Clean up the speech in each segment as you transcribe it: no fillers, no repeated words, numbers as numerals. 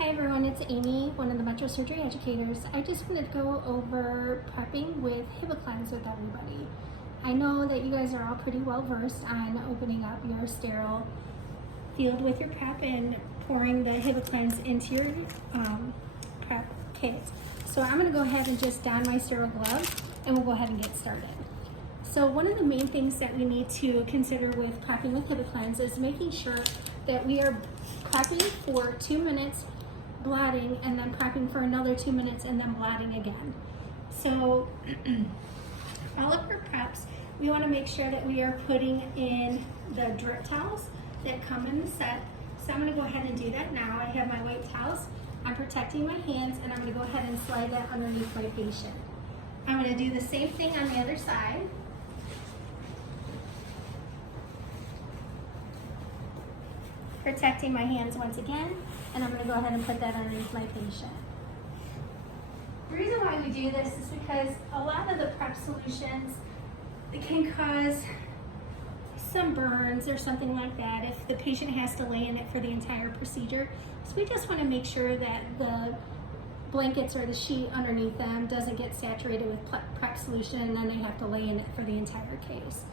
Hi everyone, it's Amy, one of the Metro Surgery educators. I just wanted to go over prepping with Hibiclens with everybody. I know that you guys are all pretty well versed on opening up your sterile field with your prep and pouring the Hibiclens into your prep kit. So I'm going to go ahead and just don my sterile gloves and we'll go ahead and get started. So one of the main things that we need to consider with prepping with Hibiclens is making sure that we are prepping for 2 minutes, blotting, and then prepping for another 2 minutes and then blotting again. So all of our preps, we want to make sure that we are putting in the drip towels that come in the set. So I'm going to go ahead and do that now. I have my white towels. I'm protecting my hands and I'm going to go ahead and slide that underneath my patient. I'm going to do the same thing on the other side. Protecting my hands once again, and I'm going to go ahead and put that underneath my patient. The reason why we do this is because a lot of the prep solutions can cause some burns or something like that if the patient has to lay in it for the entire procedure. So we just want to make sure that the blankets or the sheet underneath them doesn't get saturated with prep solution and then they have to lay in it for the entire case.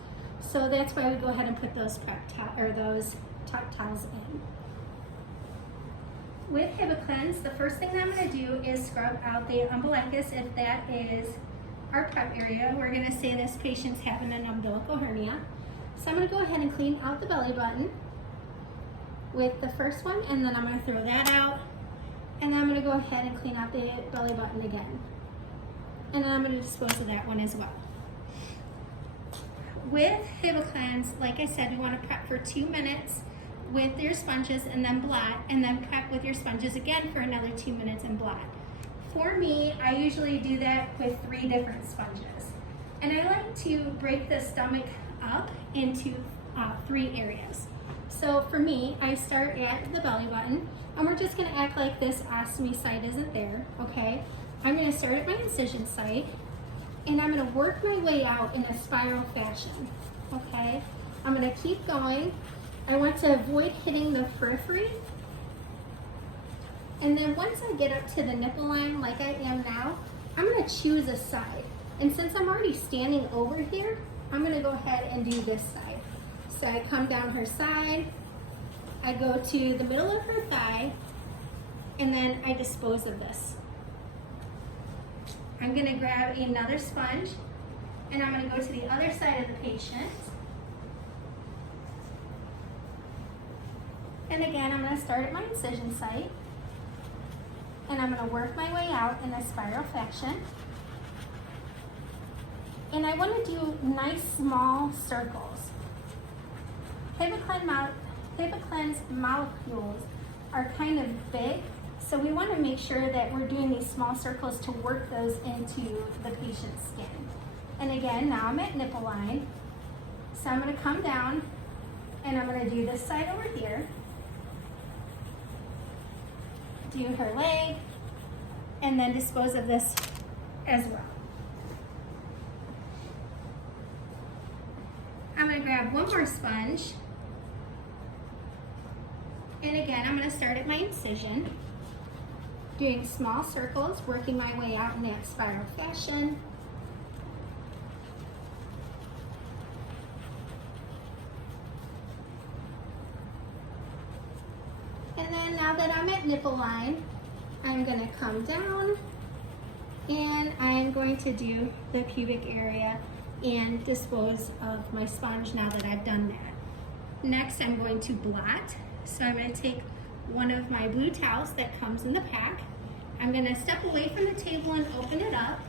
So that's why we go ahead and put those top towels in. With Hibiclens, the first thing that I'm going to do is scrub out the umbilicus if that is our prep area. We're going to say this patient's having an umbilical hernia. So I'm going to go ahead and clean out the belly button with the first one, and then I'm going to throw that out, and then I'm going to go ahead and clean out the belly button again. And then I'm going to dispose of that one as well. With Hibiclens, like I said, we want to prep for 2 minutes with your sponges and then blot, and then prep with your sponges again for another 2 minutes and blot. For me, I usually do that with 3 different sponges. And I like to break the stomach up into 3 areas. So for me, I start at the belly button, and we're just going to act like this ostomy site isn't there, okay? I'm going to start at my incision site, and I'm going to work my way out in a spiral fashion, okay? I'm going to keep going. I want to avoid hitting the periphery. And then once I get up to the nipple line, like I am now, I'm going to choose a side. And since I'm already standing over here, I'm going to go ahead and do this side. So I come down her side, I go to the middle of her thigh, and then I dispose of this. I'm going to grab another sponge, and I'm going to go to the other side of the patient. And again, I'm going to start at my incision site, and I'm going to work my way out in a spiral fashion. And I want to do nice small circles. Hibiclens molecules are kind of big, so we want to make sure that we're doing these small circles to work those into the patient's skin. And again, now I'm at nipple line, so I'm going to come down and I'm going to do this side over here. Do her leg, and then dispose of this as well. I'm going to grab one more sponge, and again I'm going to start at my incision, doing small circles, working my way out in that spiral fashion. And then now that I'm at nipple line, I'm going to come down and I'm going to do the pubic area and dispose of my sponge now that I've done that. Next, I'm going to blot. So I'm going to take one of my blue towels that comes in the pack. I'm going to step away from the table and open it up.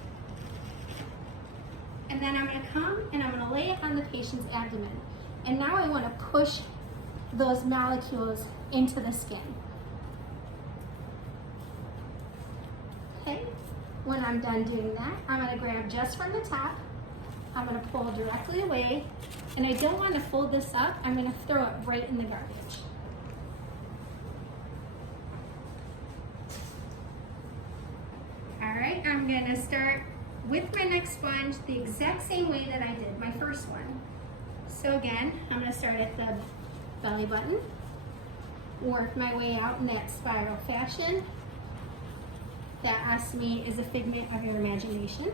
And then I'm going to come and I'm going to lay it on the patient's abdomen. And now I want to push those molecules into the skin. Okay, when I'm done doing that, I'm going to grab just from the top. I'm going to pull directly away, and I don't want to fold this up. I'm going to throw it right in the garbage. All right, I'm going to start with my next sponge the exact same way that I did my first one. So again, I'm going to start at the belly button. work my way out in that spiral fashion. That ostomy is a figment of your imagination.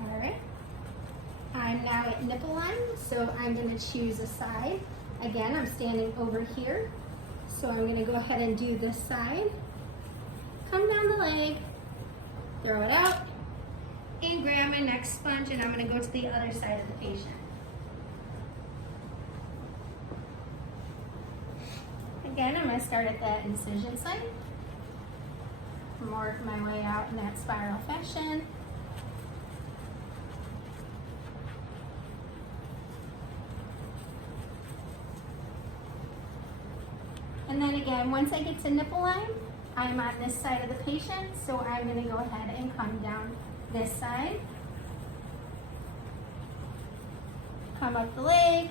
All right. I'm now at nipple line, so I'm going to choose a side. Again, I'm standing over here, so I'm going to go ahead and do this side. Come down the leg, throw it out, and grab my next sponge, and I'm going to go to the other side of the patient. Again, I'm going to start at that incision site, work my way out in that spiral fashion. And then again, once I get to nipple line, I'm on this side of the patient, so I'm going to go ahead and come down this side, come up the leg,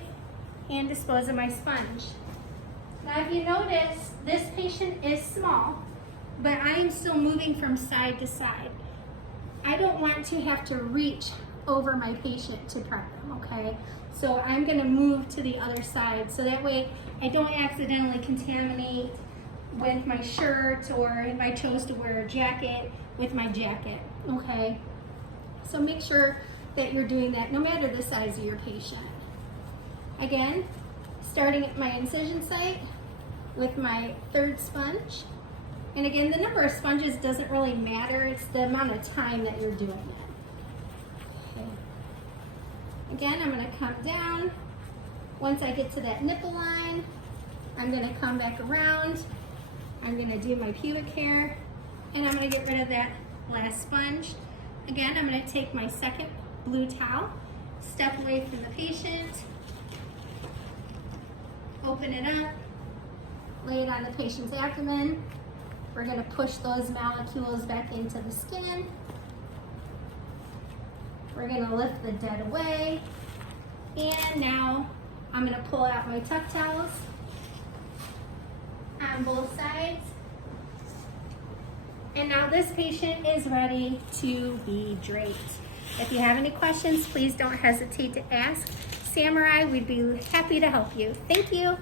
and dispose of my sponge. Now if you notice, this patient is small, but I am still moving from side to side. I don't want to have to reach over my patient to prep them, okay? So I'm gonna move to the other side, so that way I don't accidentally contaminate with my shirt, or if I chose to wear a jacket, with my jacket, okay? So make sure that you're doing that no matter the size of your patient. Again, starting at my incision site with my third sponge. And again, the number of sponges doesn't really matter, it's the amount of time that you're doing it. Okay. Again, I'm gonna come down. Once I get to that nipple line, I'm gonna come back around. I'm gonna do my pubic hair, and I'm gonna get rid of that last sponge. Again, I'm gonna take my second blue towel, step away from the patient, open it up, lay it on the patient's abdomen. We're gonna push those molecules back into the skin. We're gonna lift the dead away. And now I'm gonna pull out my tuck towels on both sides. And now this patient is ready to be draped. If you have any questions, please don't hesitate to ask. Samurai, we'd be happy to help you. Thank you.